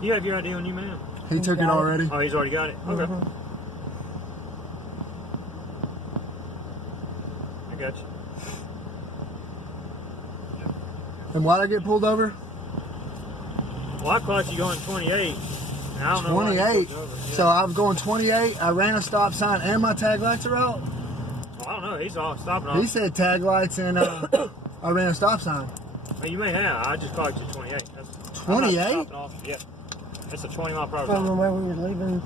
You have your ID on you, man? He took it already. Oh, he's already got it? Okay. I got you. And why'd I get pulled over? Well, I caught you going 28. And I don't know 28? Yeah. So I was going 28, I ran a stop sign and my tag lights are out? Well, I don't know. He's all stopping off. He said tag lights and I ran a stop sign. Well, you may have. I just caught you 28. 28? Yeah. That's a 20 mile per hour From zone. where we were leaving.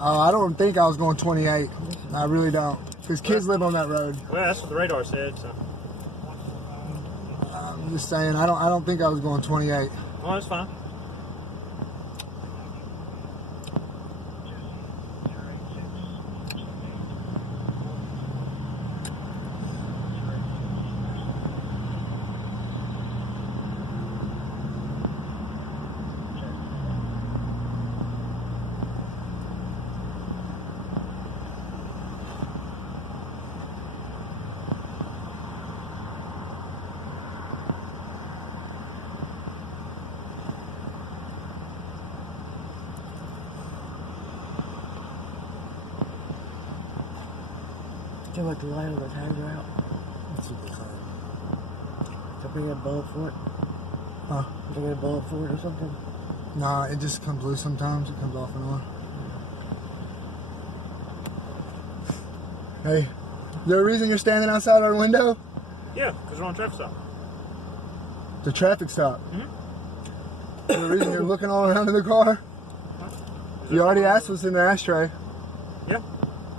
Oh, I don't think I was going 28. I really don't. Because kids live on that road. Well, that's what the radar said, so. I'm just saying, I don't think I was going 28. Well, that's fine. Do you like the light on the tags are out? That's a good sign. Did I get a bullet for it? Huh? Did I get a bullet for it or something? Nah, it just comes loose sometimes. It comes off and on. Hey, is there a reason you're standing outside our window? Yeah, because we're on a traffic stop. The traffic stop. Mm-hmm. Is there a reason you're looking all around in the car? You already asked what's in the ashtray. Yeah.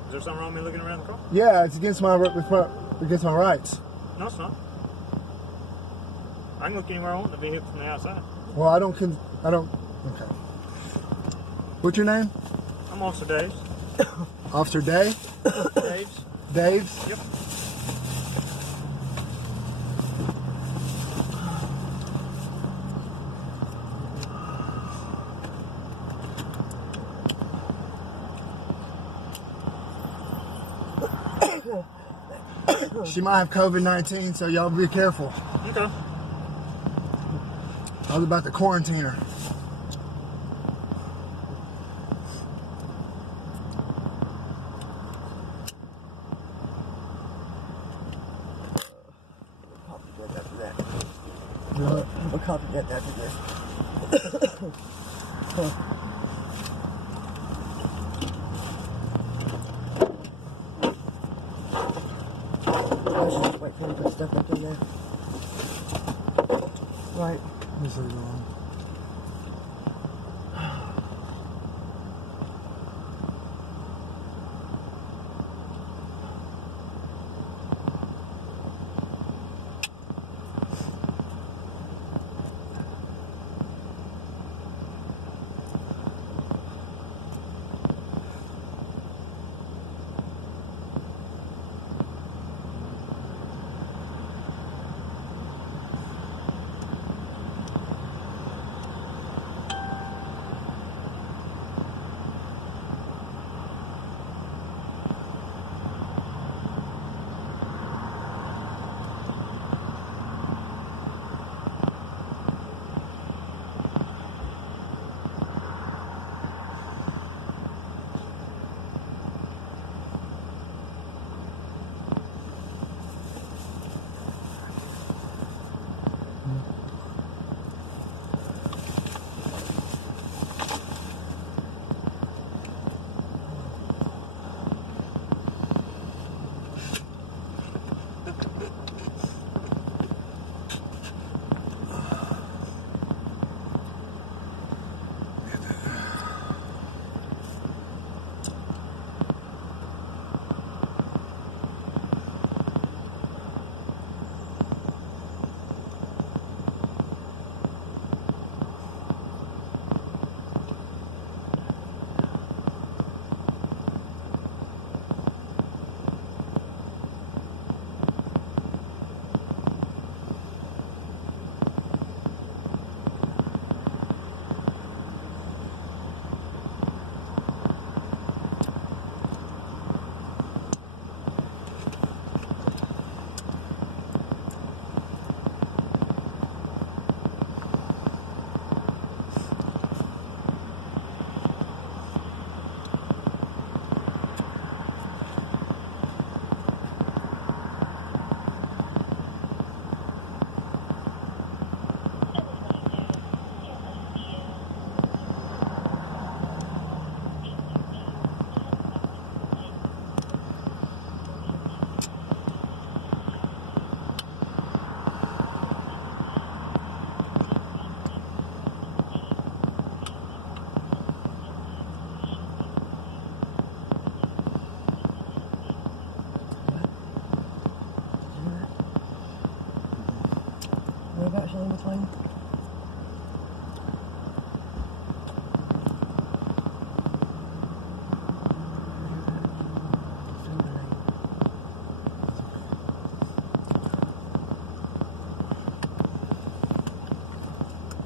Is there something wrong with me looking around the car? Yeah, it's against my rights. No, it's not. I can look anywhere I want in the vehicle from the outside. Well, I don't. Okay. What's your name? I'm Officer Daves. Officer Day? Daves? Daves? Yep. She might have COVID-19, so y'all be careful. Okay. I was about to quarantine her. Copycat after that. What? A copycat after this. I should just wait for him to put stuff back in there. Right. This is wrong. Maybe actually in between.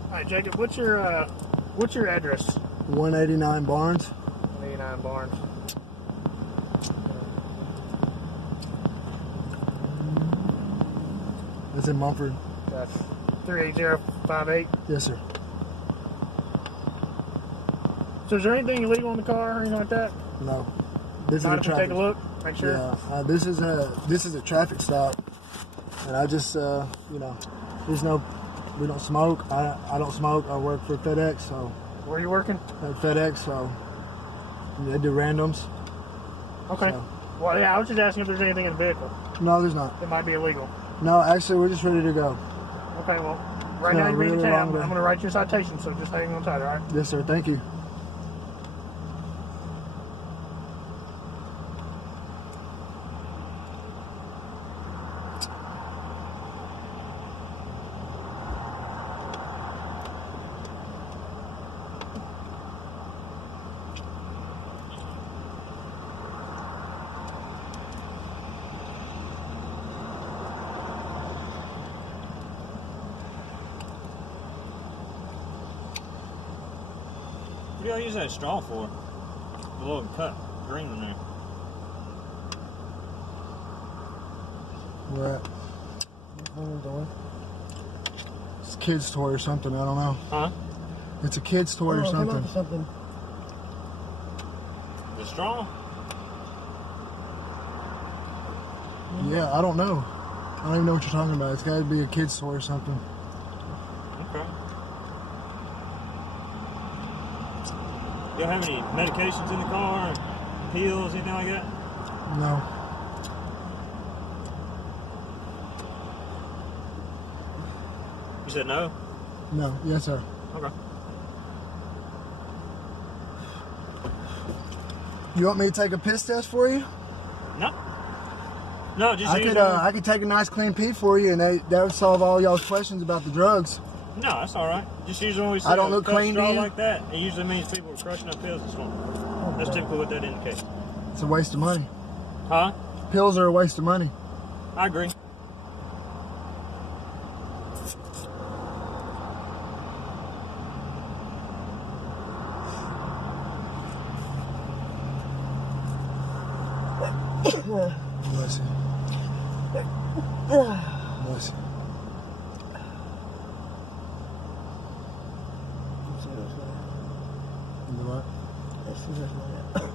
All right, Jacob. What's your address? 189 Barnes. 189 Barnes. It's in Mumford. Gotcha. 38058. Yes, sir. So is there anything illegal in the car or anything like that? No. This Mind is if a we take traffic. a look? Make sure. Yeah. This is a traffic stop, and I just you know, there's no. We don't smoke. I don't smoke. I work for FedEx, so. Where are you working? At FedEx, so they do randoms. Okay. So. Well, yeah, I was just asking if there's anything in the vehicle. No, there's not. It might be illegal. No, actually, we're just ready to go. Okay, well, right No, now you're being really detained. I'm long going to write you a citation, so just hang on tight, all right? Yes, sir. Thank you. What do y'all use that straw for? The little cut green in there. We're at On the door. it's a kid's toy or something. I don't know. Huh? It's a kid's toy or Oh, come something. up with something. The straw? Yeah, I don't know. I don't even know what you're talking about. It's got to be a kid's toy or something. Okay. Y'all have any medications in the car? Pills, anything like that? No. You said no? No. Yes, sir. Okay. You want me to take a piss test for you? No. No, just I could take a nice clean pee for you, and that would solve all y'all's questions about the drugs. No, that's all right. Just usually when we see I don't a look cut clean to straw you? like that, it usually means people are crushing up pills and stuff. That's typically what that indicates. It's a waste of money. Huh? Pills are a waste of money. I agree. Bless you. Bless you. Let's see what's there. You what? Let's see what's there.